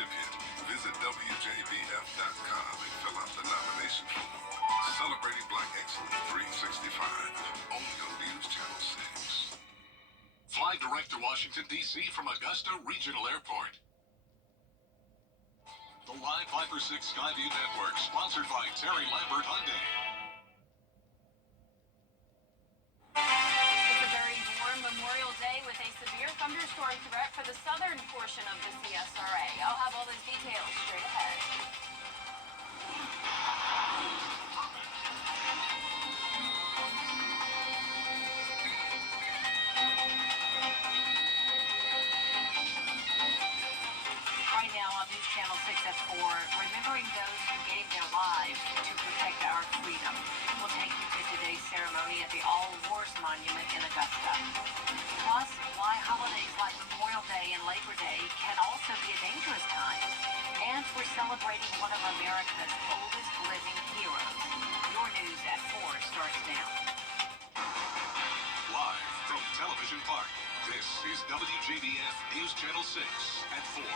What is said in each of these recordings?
recipient. Visit WJBF.com and fill out the nomination form. Celebrating Black Excellence 365, only on News Channel 6. Fly direct to Washington, D.C. from Augusta Regional Airport. The Live 5 for 6 Skyview Network, sponsored by Terry Lambert Hyundai. It's a very warm Memorial Day with a severe thunderstorm threat for the southern portion of the CSRA. I'll have all those details straight ahead. Right now on News Channel 6 at 4, remembering those who gave their lives to protect our freedom. We'll take you to today's ceremony at the All Wars Monument in Augusta. Plus, why holidays like Memorial Day and Labor Day can also be a dangerous time. And we're celebrating one of America's oldest living heroes. Your news at 4 starts now. Live from Television Park, this is WJBF News Channel 6 at 4.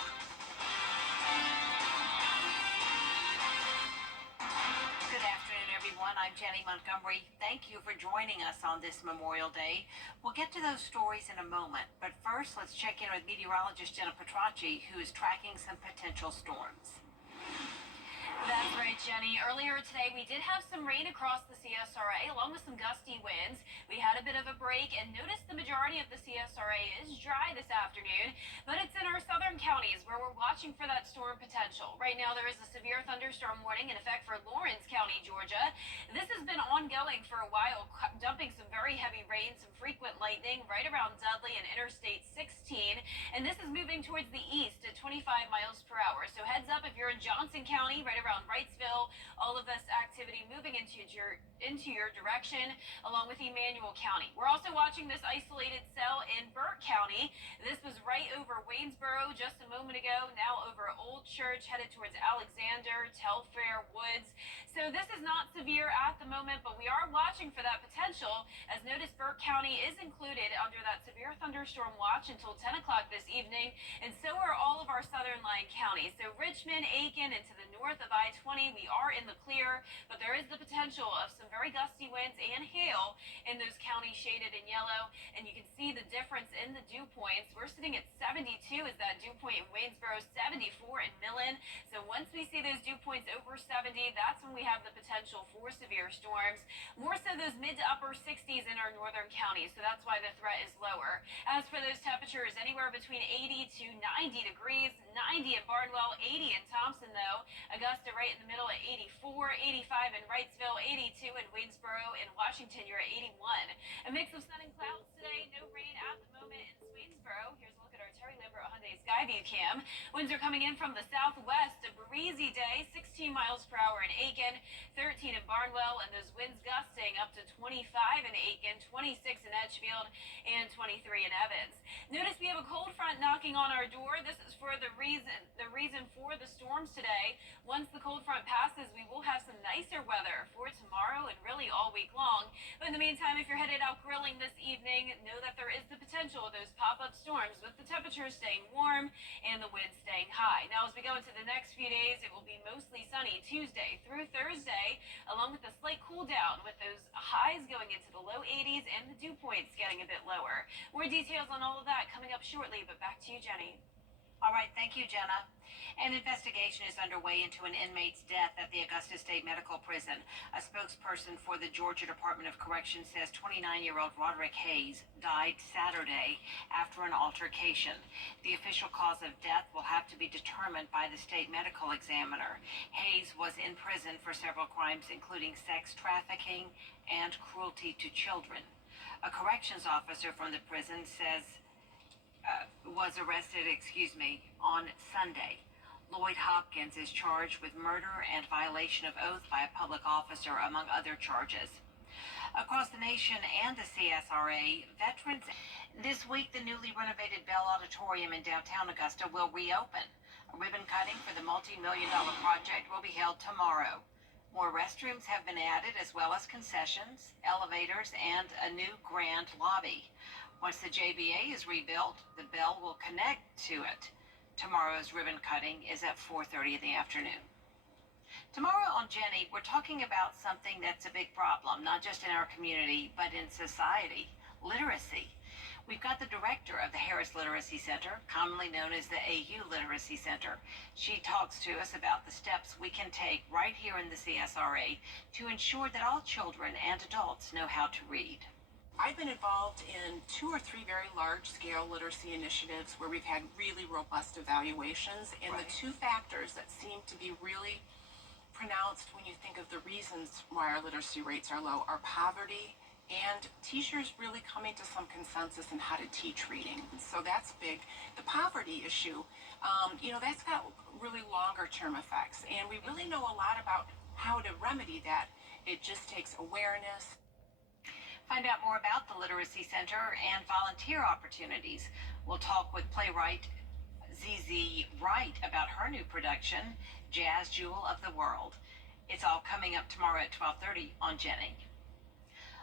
Good afternoon, everyone. I'm Jenny Montgomery. Thank you for joining us on this Memorial Day. We'll get to those stories in a moment, but first, let's check in with meteorologist Jenna Petracci, who is tracking some potential storms. That's right, Jenny. Earlier today, we did have some rain across the CSRA, along with some gusty winds. We had a bit of a break, and notice the majority of the CSRA is dry this afternoon, but it's in our southern counties where we're watching for that storm potential. Right now, there is a severe thunderstorm warning in effect for Lawrence County, Georgia. This has been ongoing for a while, dumping some very heavy rain, some frequent lightning right around Dudley and Interstate 16, and this is moving towards the east at 25 miles per hour. So heads up if you're in Johnson County, right around Wrightsville, all of this activity moving into your direction, along with Emmanuel County. We're also watching this isolated cell in Burke County. This was right over Waynesboro just a moment ago, now over Old Church, headed towards Alexander, Telfair, Woods. So this is not severe at the moment, but we are watching for that potential. As noticed, Burke County is included under that severe thunderstorm watch until 10 o'clock this evening, and so are all of our southern line counties. So Richmond, Aiken, and to the north of I-20, we are in the clear, but there is the potential of some very gusty winds and hail in those counties shaded in yellow, and you can see the difference in the dew points. We're sitting at 72 is that dew point in Waynesboro, 74 in Millen. So once we see those dew points over 70, that's when we have the potential for severe storms. More so those mid to upper 60s in our northern counties, so that's why the threat is lower. As for those temperatures, anywhere between 80 to 90 degrees, 90 in Barnwell, 80 in Thompson though, Augusta right in the middle at 84, 85 in Wrightsville, 82 in Waynesboro, in Washington you're at 81. A mix of sun and clouds today, no rain at the moment in Swainsboro. Here's a look at our Terry Lambert Hyundai Skyview cam. Winds are coming in from the southwest, a breezy day, 16 miles per hour in Aiken, 13 in Barnwell, and those winds gusting up to 25 in Aiken, 26 in Edgefield, and 23 in Evans. Notice we have a cold front knocking on our door. This is for the reason for the storms today. Once the cold front passes, we will have some nicer weather for tomorrow and really all week long. But in the meantime, if you're headed out grilling this evening, know that there is the potential of those pop-up storms with the temperatures staying warm and the winds staying high. Now, as we go into the next few days, it will be mostly sunny Tuesday through Thursday, along with a slight cool down with those highs going into the low 80s and the dew points getting a bit lower. More details on all of that coming up shortly, but back to you, Jenny. All right, thank you, Jenna. An investigation is underway into an inmate's death at the Augusta State Medical Prison. A spokesperson for the Georgia Department of Corrections says 29-year-old Roderick Hayes died Saturday after an altercation. The official cause of death will have to be determined by the state medical examiner. Hayes was in prison for several crimes, including sex trafficking and cruelty to children. A corrections officer from the prison was arrested, on Sunday. Lloyd Hopkins is charged with murder and violation of oath by a public officer, among other charges. Across the nation and the CSRA, veterans. This week, the newly renovated Bell Auditorium in downtown Augusta will reopen. A ribbon cutting for the multi-million-dollar project will be held tomorrow. More restrooms have been added, as well as concessions, elevators, and a new grand lobby. Once the JBA is rebuilt, the Bell will connect to it. Tomorrow's ribbon cutting is at 4:30 in the afternoon. Tomorrow on Jenny, we're talking about something that's a big problem, not just in our community, but in society: literacy. We've got the director of the Harris Literacy Center, commonly known as the AU Literacy Center. She talks to us about the steps we can take right here in the CSRA to ensure that all children and adults know how to read. I've been involved in 2 or 3 very large-scale literacy initiatives where we've had really robust evaluations, and the 2 factors that seem to be really pronounced when you think of the reasons why our literacy rates are low are poverty and teachers really coming to some consensus in how to teach reading. So that's big. The poverty issue, that's got really longer-term effects, and we really know a lot about how to remedy that. It just takes awareness. Find out more about the Literacy Center and volunteer opportunities. We'll talk with playwright ZZ Wright about her new production, Jazz Jewel of the World. It's all coming up tomorrow at 12:30 on Jenny.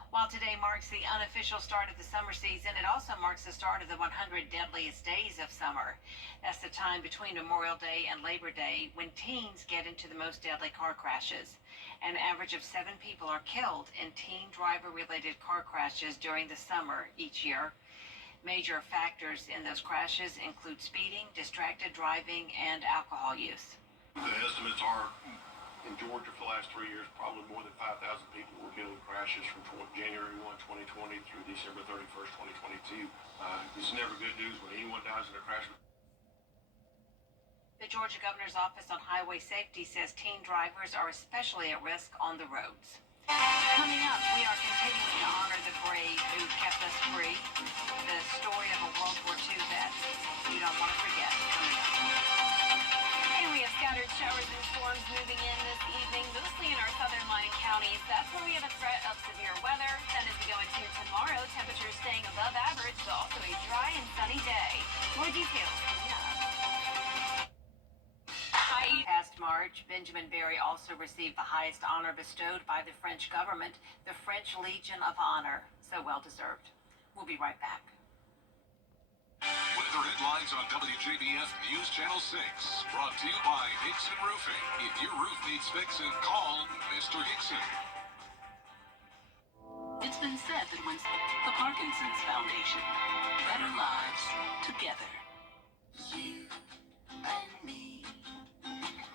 While today marks the unofficial start of the summer season, it also marks the start of the 100 deadliest days of summer. That's the time between Memorial Day and Labor Day when teens get into the most deadly car crashes. An average of 7 people are killed in teen driver-related car crashes during the summer each year. Major factors in those crashes include speeding, distracted driving, and alcohol use. The estimates are, in Georgia for the last 3 years, probably more than 5,000 people were killed in crashes from January 1, 2020 through December 31st, 2022. It's never good news when anyone dies in a crash. The Georgia Governor's Office on Highway Safety says teen drivers are especially at risk on the roads. Coming up, we are continuing to honor the brave who kept us free. The story of a World War II vet you don't want to forget coming up. And we have scattered showers and storms moving in this evening, mostly in our southern lining counties. That's where we have a threat of severe weather. Then as we go into tomorrow, temperatures staying above average, but also a dry and sunny day. More details coming up. Past March, Benjamin Berry also received the highest honor bestowed by the French government, the French Legion of Honor. So well deserved. We'll be right back. Weather headlines on WJBF News Channel 6. Brought to you by Hickson Roofing. If your roof needs fixing, call Mr. Hickson. It's been said that when the Parkinson's Foundation, better lives together. You and me,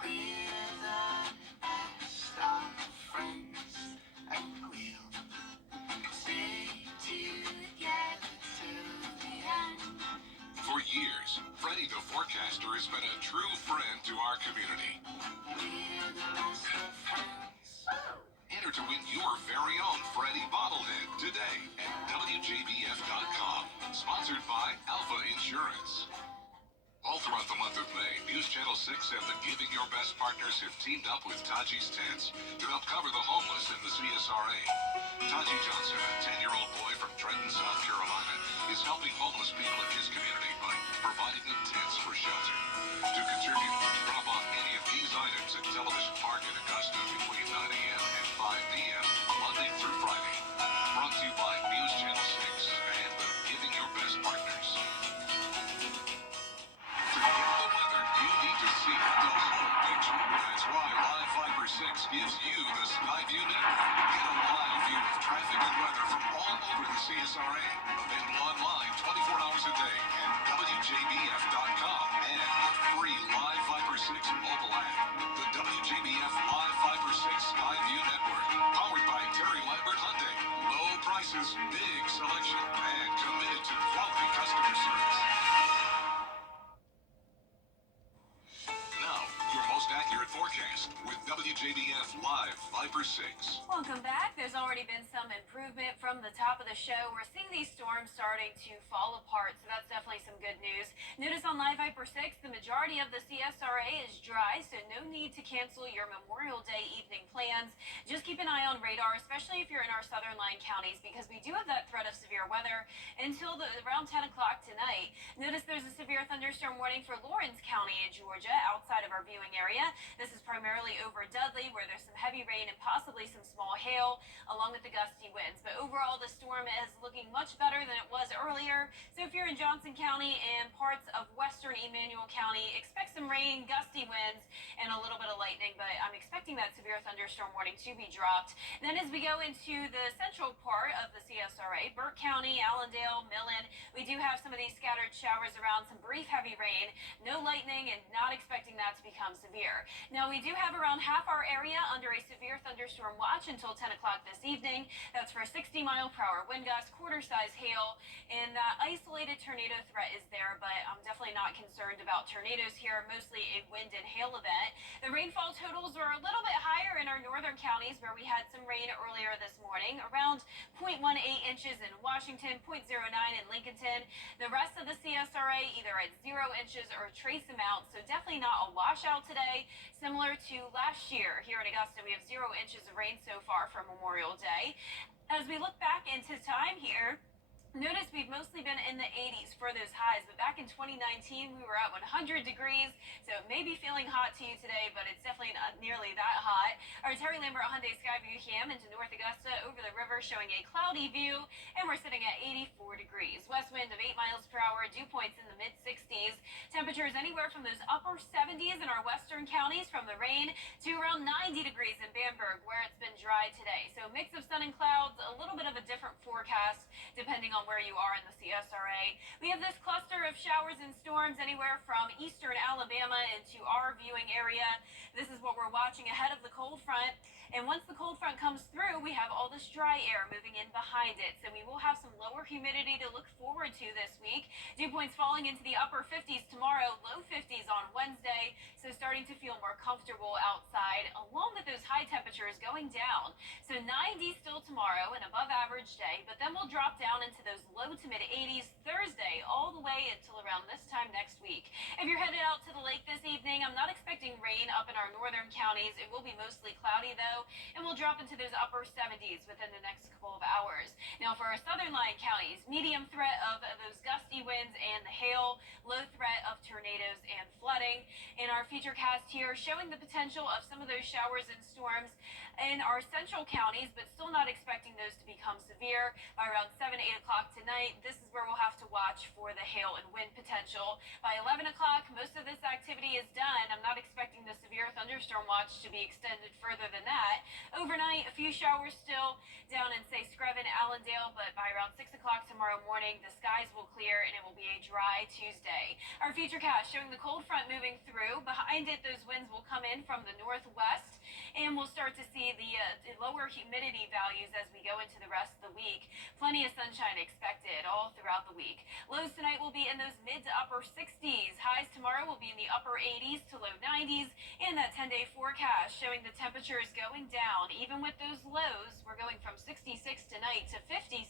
we're the best of friends, and we'll stay together till the end. For years, Freddie the Forecaster has been a true friend to our community. We're the best of friends. Enter to win your very own Freddie bobblehead today at WJBF.com. Sponsored by Alpha Insurance. All throughout the month of May, News Channel 6 and the Giving Your Best partners have teamed up with Taji's Tents to help cover the homeless in the CSRA. Taji Johnson, a 10-year-old boy from Trenton, South Carolina, is helping homeless people in his community by providing them tents for shelter. To contribute, drop off any of these items at Television Park in Augusta between 9 a.m. and 5 p.m. Monday through Friday. Brought to you by News Channel 6 and the Giving Your Best partners. To get the weather you need to see the whole picture. That's why Live Fiber 6 gives you the Skyview network. Get a live view of traffic and weather from all over the CSRA. Available online 24 hours a day at WJBF.com and the free Live Fiber 6 mobile app. The WJBF Live Fiber 6 Skyview network. Powered by Terry Lambert Hyundai. Low prices, big selection, and committed to quality customer service. Now, your most accurate forecast with WJBF Live Fiber 6. Welcome back. There's already been some improvement from the top of the show. We're seeing these storms starting to fall apart, so that's definitely some good news. Notice on Live Viper 6, the majority of the CSRA is dry, so no need to cancel your Memorial Day evening plans. Just keep an eye on radar, especially if you're in our southern line counties, because we do have that threat of severe weather until around 10 o'clock tonight. Notice there's a severe thunderstorm warning for Lawrence County in Georgia outside of our viewing area. This is primarily over over Dudley, where there's some heavy rain and possibly some small hail, along with the gusty winds. But overall, the storm is looking much better than it was earlier. So if you're in Johnson County and parts of western Emmanuel County, expect some rain, gusty winds, and a little bit of lightning. But I'm expecting that severe thunderstorm warning to be dropped. Then as we go into the central part of the CSRA, Burke County, Allendale, Millen, we do have some of these scattered showers around, some brief heavy rain, no lightning, and not expecting that to become severe. Now, we do have around half our area under a severe thunderstorm watch until 10 o'clock this evening. That's for 60-mile-per-hour wind gusts, quarter-size hail, and that isolated tornado threat is there, but I'm definitely not concerned about tornadoes here, mostly a wind and hail event. The rainfall totals are a little bit higher in our northern counties, where we had some rain earlier this morning, around 0.18 inches in Washington, 0.09 in Lincolnton. The rest of the CSRA either at 0 inches or trace amounts, so definitely not a washout today. Similar to last year here in Augusta, we have 0 inches of rain so far for Memorial Day. As we look back into time here, notice we've mostly been in the 80s for those highs, but back in 2019, we were at 100 degrees, so it may be feeling hot to you today, but it's definitely not nearly that hot. Our Terry Lambert Hyundai Skyview Cam into North Augusta over the river showing a cloudy view, and we're sitting at 84 degrees. West wind of 8 miles per hour, dew points in the mid-60s. Temperatures anywhere from those upper 70s in our western counties from the rain to around 90 degrees in Bamberg, where it's been dry today. So a mix of sun and clouds, a little bit of a different forecast depending on where you are in the CSRA. We have this cluster of showers and storms anywhere from eastern Alabama into our viewing area. This is what we're watching ahead of the cold front. And once the cold front comes through, we have all this dry air moving in behind it. So we will have some lower humidity to look forward to this week. Dew points falling into the upper 50s tomorrow, low 50s on Wednesday. So starting to feel more comfortable outside, along with those high temperatures going down. So 90 still tomorrow, an above average day, but then we'll drop down into those low to mid 80s Thursday, all the way until around this time next week. If you're headed out to the lake this evening, I'm not expecting rain up in our northern counties. It will be mostly cloudy though, and we'll drop into those upper 70s within the next couple of hours. Now for our southern line counties, medium threat of those gusty winds and the hail, low threat of tornadoes and flooding. In our futurecast here, showing the potential of some of those showers and storms in our central counties, but still not expecting those to become severe by around 7, 8 o'clock tonight. This is where we'll have to watch for the hail and wind potential. By 11 o'clock, most of this activity is done. I'm not expecting the severe thunderstorm watch to be extended further than that. Overnight, a few showers still down in, say, Screven, Allendale, but by around 6 o'clock tomorrow morning, the skies will clear and it will be a dry Tuesday. Our futurecast showing the cold front moving through. Behind it, those winds will come in from the northwest, and we'll start to see the lower humidity values as we go into the rest of the week. Plenty of sunshine expected all throughout the week. Lows tonight will be in those mid to upper 60s. Highs tomorrow will be in the upper 80s to low 90s. And that 10-day forecast showing the temperatures going down. Even with those lows, we're going from 66 tonight to 56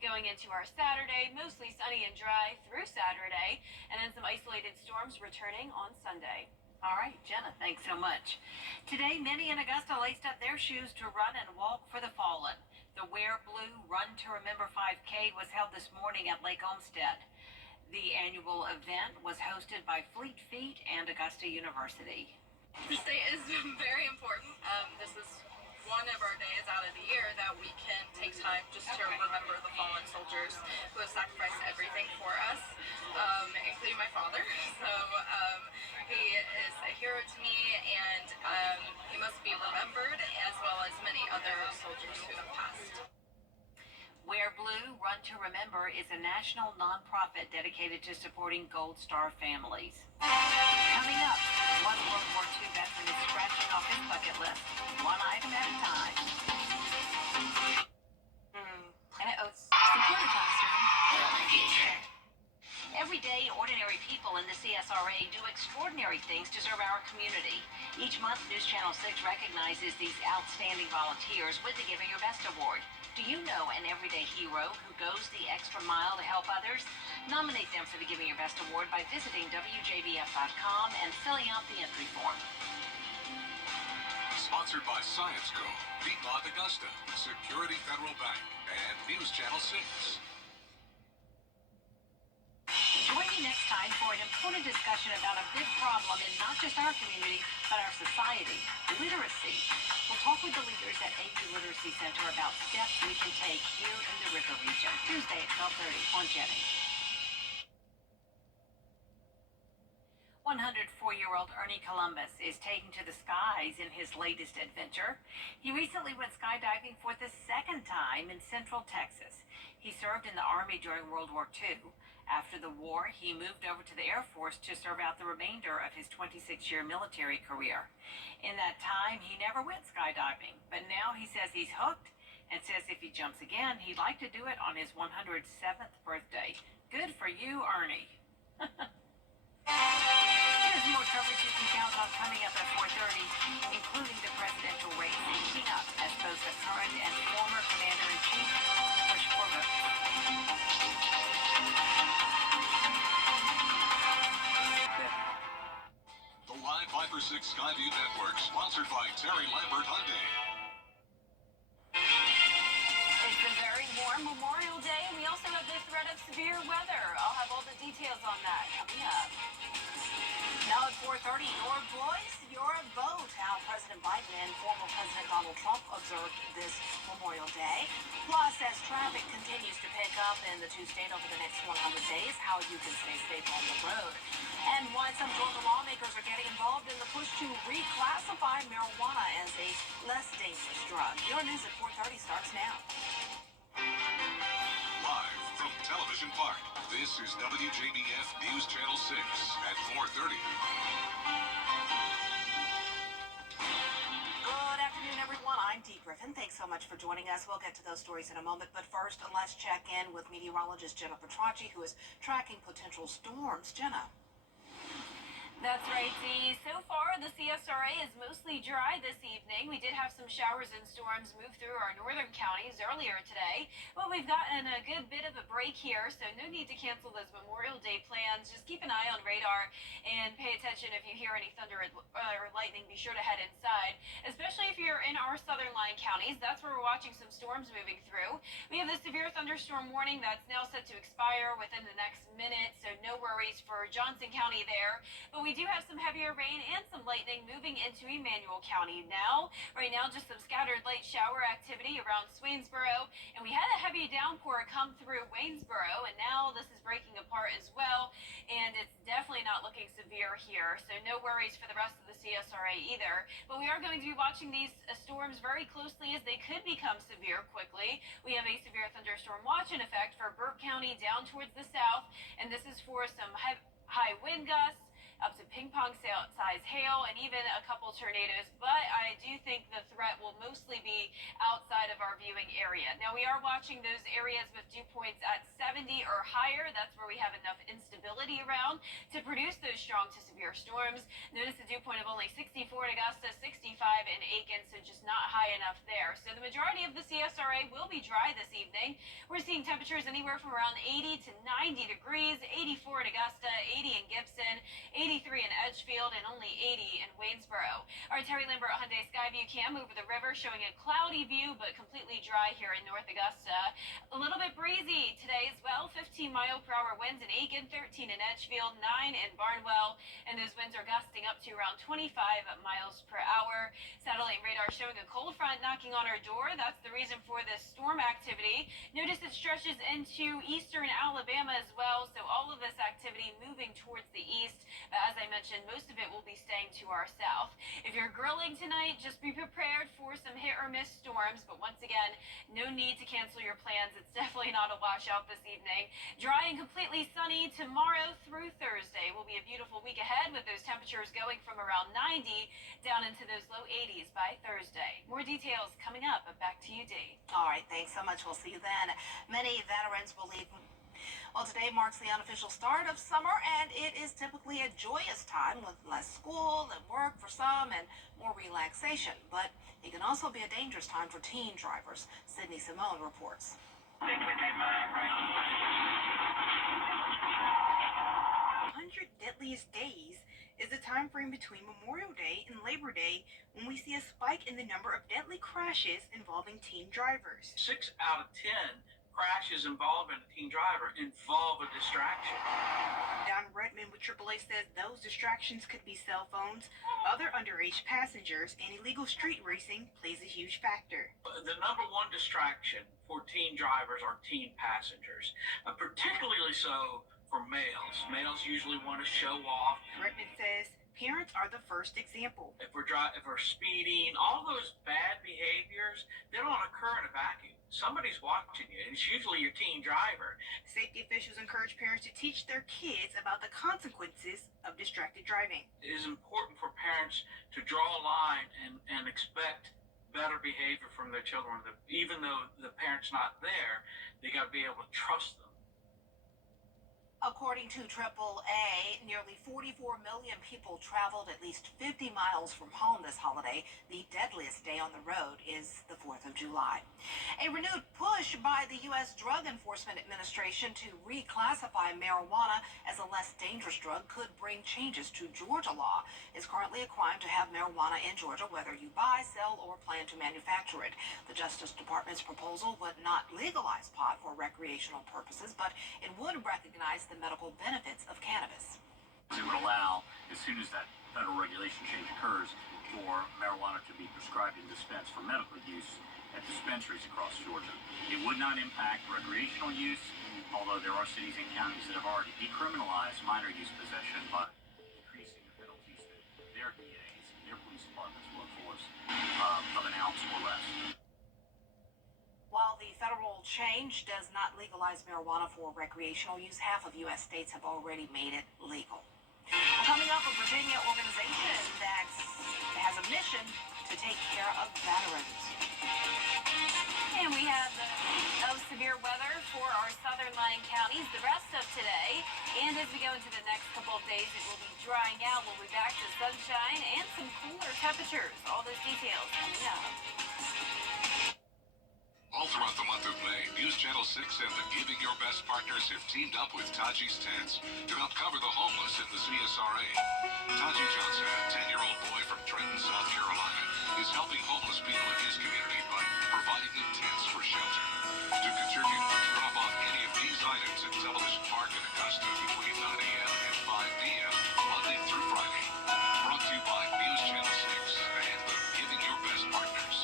going into our Saturday. Mostly sunny and dry through Saturday. And then some isolated storms returning on Sunday. All right, Jenna, thanks so much. Today, many in Augusta laced up their shoes to run and walk for the fallen. The Wear Blue Run to Remember 5K was held this morning at Lake Olmsted. The annual event was hosted by Fleet Feet and Augusta University. This day is very important. This is one of our days out of the year that we can take time just to remember the fallen soldiers who have sacrificed everything for us, including my father. So he is a hero to me, and he must be remembered, as well as many other soldiers who have passed. Wear Blue Run to Remember is a national nonprofit dedicated to supporting Gold Star families. Coming up, one World War II veteran is scratching off his bucket list, one item at a time. Support a classroom. Every day, ordinary people in the CSRA do extraordinary things to serve our community. Each month, News Channel 6 recognizes these outstanding volunteers with the Giving Your Best Award. Do you know an everyday hero who goes the extra mile to help others? Nominate them for the Giving Your Best Award by visiting WJBF.com and filling out the entry form. Sponsored by Science Co., Piedmont Augusta, Security Federal Bank, and News Channel 6. Join me next time for an important discussion about a big problem in not just our community, but our society, literacy. We'll talk with the leaders at AU Literacy Center about steps we can take here in the river region. Tuesday at 12:30 on Jenny. 104-year-old Ernie Columbus is taking to the skies in his latest adventure. He recently went skydiving for the second time in Central Texas. He served in the Army during World War II. After the war, he moved over to the Air Force to serve out the remainder of his 26-year military career. In that time, he never went skydiving, but now he says he's hooked and says if he jumps again, he'd like to do it on his 107th birthday. Good for you, Ernie. Here's more coverage you can count on coming up at 4:30, including the presidential race heating up as both the current and former commander-in-chief push for votes. The Live 5 for 6 Skyview Network, sponsored by Terry Lambert Hyundai. It's been very warm Memorial Day, and we also have the threat of severe weather. I'll have all the details on that coming up. Now at 4:30, your voice, your vote. How President Biden and former President Donald Trump observed this Memorial Day. Plus, as traffic continues to pick up in the two-state over the next 100 days, how you can stay safe on the road. And why some Georgia lawmakers are getting involved in the push to reclassify marijuana as a less dangerous drug. Your news at 4:30 starts now. Live from Television Park, this is WJBF News Channel 6 at 4:30. Good afternoon, everyone. I'm Dee Griffin. Thanks so much for joining us. We'll get to those stories in a moment. But first, let's check in with meteorologist Jenna Petracci, who is tracking potential storms. Jenna. That's right, Dee. So far, the CSRA is mostly dry this evening. We did have some showers and storms move through our northern counties earlier today, but we've gotten a good bit of a break here, so no need to cancel those Memorial Day plans. Just keep an eye on radar and pay attention if you hear any thunder or lightning. Be sure to head inside, especially if you're in our southern line counties. That's where we're watching some storms moving through. We have the severe thunderstorm warning that's now set to expire within the next minute, so no worries for Johnson County there. But we do have some heavier rain and some lightning moving into Emmanuel County now. Right now, just some scattered light shower activity around Swainsboro, and we had a heavy downpour come through Waynesboro, and now this is breaking apart as well, and it's definitely not looking severe here, so no worries for the rest of the CSRA either. But we are going to be watching these storms very closely as they could become severe quickly. We have a severe thunderstorm watch in effect for Burke County down towards the south, and this is for some high wind gusts, up to ping-pong-size hail, and even a couple tornadoes, but I do think the threat will mostly be outside of our viewing area. Now, we are watching those areas with dew points at 70 or higher. That's where we have enough instability around to produce those strong to severe storms. Notice the dew point of only 64 in Augusta, 65 in Aiken, so just not high enough there. So the majority of the CSRA will be dry this evening. We're seeing temperatures anywhere from around 80 to 90 degrees, 84 in Augusta, 80 in Gibson, 83 in Edgefield, and only 80 in Waynesboro. Our Terry Lambert Hyundai Skyview cam over the river showing a cloudy view, but completely dry here in North Augusta. A little bit breezy today as well. 15-mile-per-hour winds in Aiken, 13 in Edgefield, 9 in Barnwell, and those winds are gusting up to around 25 miles per hour. Satellite radar showing a cold front knocking on our door. That's the reason for this storm activity. Notice it stretches into eastern Alabama as well, so all of this activity moving towards the east. But as I mentioned, most of it will be staying to our south. If you're grilling tonight, just be prepared for some hit or miss storms. But once again, no need to cancel your plans. It's definitely not a washout this evening. Dry and completely sunny tomorrow through Thursday. Will be a beautiful week ahead with those temperatures going from around 90 down into those low 80s by Thursday. More details coming up. Back to you, Dee. All right, thanks so much. We'll see you then. Many veterans believe. Well, today marks the unofficial start of summer, and it is typically a joyous time with less school and work for some and more relaxation. But it can also be a dangerous time for teen drivers. Sydney Simone reports. 100 Deadliest Days is the time frame between Memorial Day and Labor Day when we see a spike in the number of deadly crashes involving teen drivers. 6 out of 10 crashes involving a teen driver involve a distraction. Don Redmond with AAA says those distractions could be cell phones, other underage passengers, and illegal street racing plays a huge factor. The number one distraction for teen drivers are teen passengers, particularly so for males. Males usually want to show off. Redmond says parents are the first example. If we're speeding, all those bad behaviors, they don't occur in a vacuum. Somebody's watching you, and it's usually your teen driver. Safety officials encourage parents to teach their kids about the consequences of distracted driving. It is important for parents to draw a line and expect better behavior from their children. Even though the parent's not there, they got to be able to trust them. According to AAA, nearly 44 million people traveled at least 50 miles from home this holiday. The deadliest day on the road is the 4th of July. A renewed push by the U.S. Drug Enforcement Administration to reclassify marijuana as a less dangerous drug could bring changes to Georgia law. It's currently a crime to have marijuana in Georgia, whether you buy, sell, or plan to manufacture it. The Justice Department's proposal would not legalize pot for recreational purposes, but it would recognize the medical benefits of cannabis. It would allow, as soon as that federal regulation change occurs, for marijuana to be prescribed and dispensed for medical use at dispensaries across Georgia. It would not impact recreational use, although there are cities and counties that have already decriminalized minor use possession by increasing the penalties that their DAs, their police departments will enforce of an ounce or less. While the federal change does not legalize marijuana for recreational use, half of U.S. states have already made it legal. Coming up, a Virginia organization that has a mission to take care of veterans. And we have of severe weather for our southern lying counties the rest of today. And as we go into the next couple of days, it will be drying out. We'll be back to sunshine and some cooler temperatures. All those details coming up. All throughout the month of May, News Channel 6 and the Giving Your Best partners have teamed up with Taji's Tents to help cover the homeless in the CSRA. Taji Johnson, a 10-year-old boy from Trenton, South Carolina, is helping homeless people in his community by providing them tents for shelter. To contribute, drop off any of these items at Television Park in Augusta between 9 a.m. and 5 p.m. Monday through Friday. Brought to you by News Channel 6 and the Giving Your Best partners.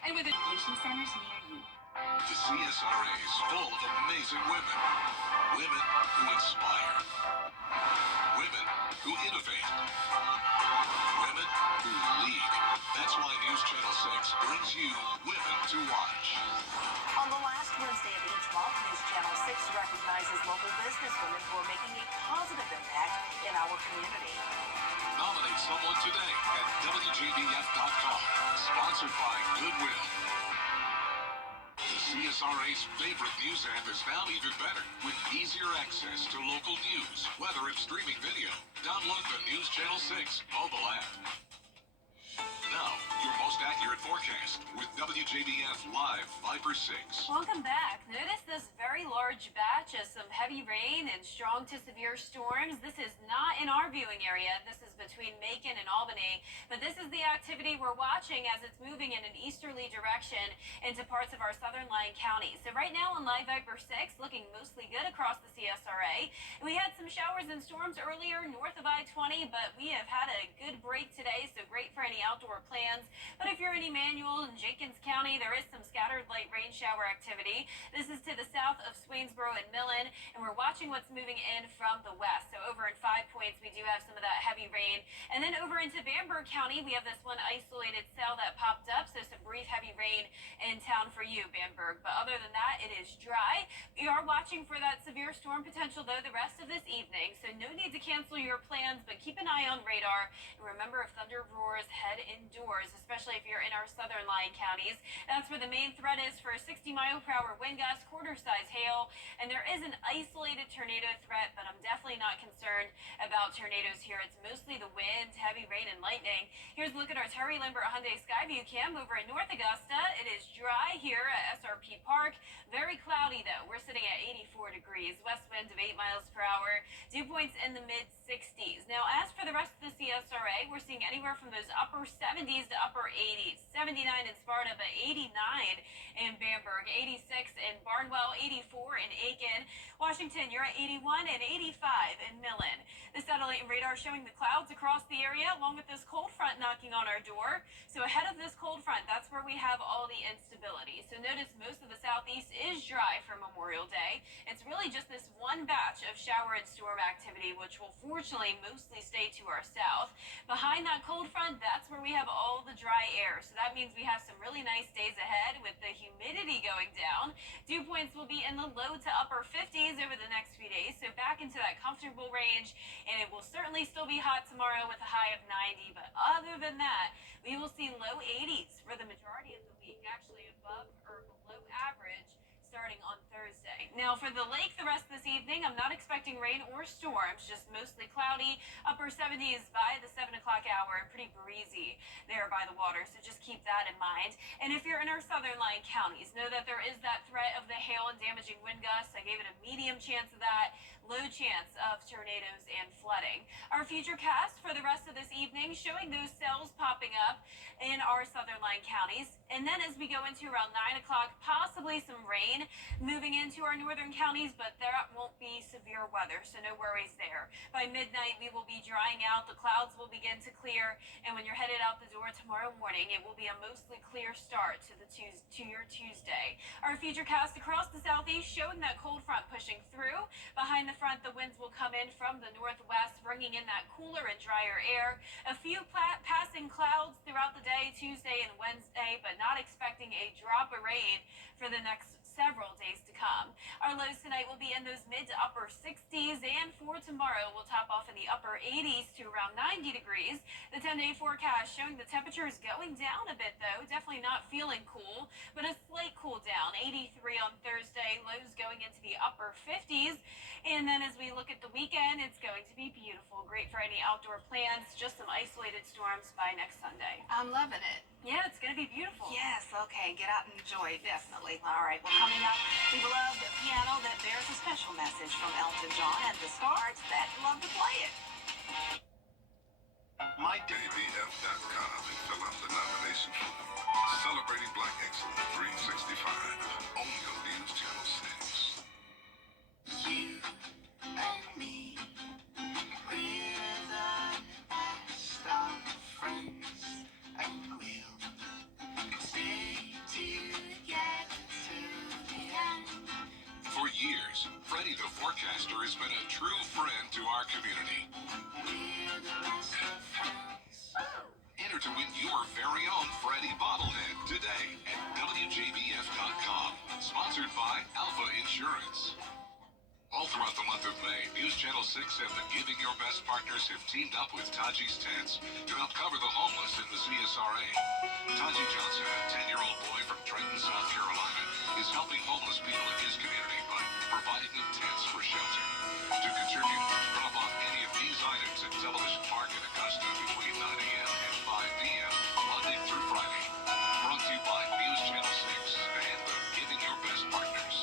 And with education centers near you. The CSRA is full of amazing women. Women who inspire. Women who innovate. Women who lead. That's why News Channel 6 brings you Women to Watch. On the last Wednesday of each month, News Channel 6 recognizes local businesswomen who are making a positive impact in our community. Nominate someone today at WJBF.com. Sponsored by Goodwill. The CSRA's favorite news app is now even better with easier access to local news, weather, and streaming video. Download the News Channel 6 mobile app. Now, your most accurate forecast with WJBF Live Viper 6. Welcome back. Notice this very large batch of some heavy rain and strong to severe storms. This is not in our viewing area. This is between Macon and Albany. But this is the activity we're watching as it's moving in an easterly direction into parts of our southern lying counties. So right now on Live Viper 6, looking mostly good across the CSRA. We had some showers and storms earlier north of I-20, but we have had a good break today, so great for any outdoor plans. But if you're in Emanuel and Jenkins County, there is some scattered light rain shower activity. This is to the south of Swainsboro and Millen, and we're watching what's moving in from the west. So over in 5 Points, we do have some of that heavy rain. And then over into Bamberg County, we have this one isolated cell that popped up, so some brief heavy rain in town for you, Bamberg. But other than that, it is dry. We are watching for that severe storm potential, though, the rest of this evening, so no need to cancel your plans, but keep an eye on radar. And remember, if thunder roars, head indoors, especially if you're in our southern lying counties. That's where the main threat is for a 60-mile-per-hour wind gust, quarter-size hail, and there is an isolated tornado threat, but I'm definitely not concerned about about tornadoes here. It's mostly the wind, heavy rain, and lightning. Here's a look at our Terry Limber Hyundai Skyview cam over in North Augusta. It is dry here at SRP Park. Very cloudy, though. We're sitting at 84 degrees. West winds of 8 miles per hour. Dew points in the mid-60s. Now, as for the rest of the CSRA, we're seeing anywhere from those upper 70s to upper 80s. 79 in Sparta, but 89 in Bamberg, 86 in Barnwell, 84 in Aiken. Washington, you're at 81 and 85 in Millen. The satellite and radar showing the clouds across the area, along with this cold front knocking on our door. So ahead of this cold front, that's where we have all the instability. So notice most of the southeast is dry for Memorial Day. It's really just this one batch of shower and storm activity, which will fortunately mostly stay to our south. Behind that cold front, that's where we have all the dry air. So that means we have some really nice days ahead with the humidity going down. Dew points will be in the low to upper 50s over the next few days. So back into that comfortable range. And it will certainly still be hot tomorrow with a high of 90. But other than that, we will see low 80s for the majority of the week, actually above or below average starting on Thursday. Now for the lake the rest of this evening, I'm not expecting rain or storms, just mostly cloudy, upper 70s by the 7 o'clock hour, and pretty breezy there by the water, so just keep that in mind. And if you're in our southern line counties, know that there is that threat of the hail and damaging wind gusts. I gave it a medium chance of that, low chance of tornadoes and flooding. Our future cast for the rest of this evening showing those cells popping up in our southern line counties. And then as we go into around 9 o'clock, possibly some rain moving into our northern counties, but there won't be severe weather, so no worries there. By midnight, we will be drying out. The clouds will begin to clear, and when you're headed out the door tomorrow morning, it will be a mostly clear start to your Tuesday. Our future cast across the southeast showing that cold front pushing through. Behind the front, the winds will come in from the northwest, bringing in that cooler and drier air. A few passing clouds throughout the day, Tuesday and Wednesday, but not expecting a drop of rain for the next several days to come. Our lows tonight will be in those mid to upper 60s, and for tomorrow, we'll top off in the upper 80s to around 90 degrees. The 10-day forecast showing the temperature is going down a bit, though. Definitely not feeling cool, but a slight cool down. 83 on Thursday, lows going into the upper 50s. And then as we look at the weekend, it's going to be beautiful. Great for any outdoor plans. Just some isolated storms by next Sunday. I'm loving it. Yeah, it's going to be beautiful. Yes, okay, get out and enjoy it, definitely. All right, well, coming up, the beloved piano that bears a special message from Elton John and the Stars that love to play it. WJBF.com and fill out the nomination form. Celebrating Black Excellence 365. Only on News Channel 6. You and me, we're the best of friends, and we'll stay together till the end. For years, Freddie the Forecaster has been a true friend to our community. We're the best of friends. Enter to win your very own Freddie bobblehead today at WJBF.com. Sponsored by Alpha Insurance. All throughout the month of May, News Channel 6 and the Giving Your Best partners have teamed up with Taji's Tents to help cover the homeless in the CSRA. Taji Johnson, a 10-year-old boy from Trenton, South Carolina, is helping homeless people in his community by providing them tents for shelter. To contribute, drop off any of these items at Television Park in Augusta between 9 a.m. and 5 p.m. Monday through Friday. Brought to you by News Channel 6 and the Giving Your Best partners.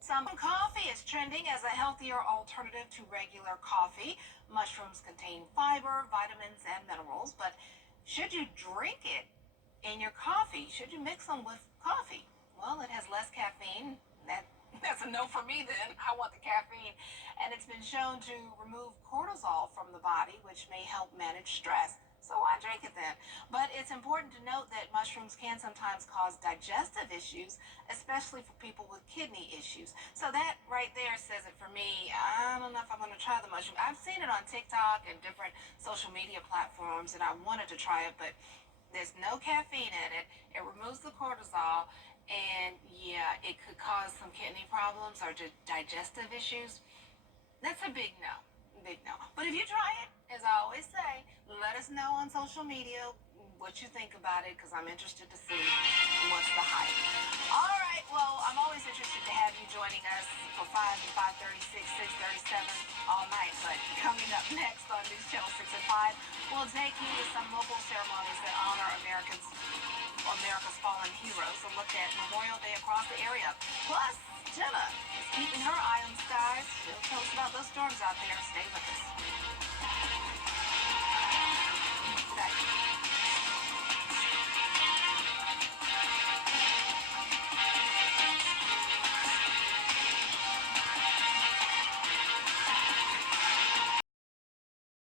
Some coffee is trending as a healthier alternative to regular coffee. Mushrooms contain fiber, vitamins, and minerals, but should you drink it in your coffee? Should you mix them with coffee? Well, it has less caffeine. That's a no for me then. I want the caffeine. And it's been shown to remove cortisol from the body, which may help manage stress. So why drink it then? But it's important to note that mushrooms can sometimes cause digestive issues, especially for people with kidney issues. So that right there says it for me. I don't know if I'm going to try the mushroom. I've seen it on TikTok and different social media platforms, and I wanted to try it, but there's no caffeine in it. It removes the cortisol, and yeah, it could cause some kidney problems or digestive issues. That's a big no. Big no. But if you try it, as I always say, let us us know on social media what you think about it, because I'm interested to see what's the hype. All right, well, I'm always interested to have you joining us for 5 and 5:36, 6:37 all night. But coming up next on News Channel 6 and 5, we'll take you to some local ceremonies that honor America's fallen heroes, and look at Memorial Day across the area. Plus, Jenna is keeping her eye on the skies. She'll tell us about those storms out there. Stay with us.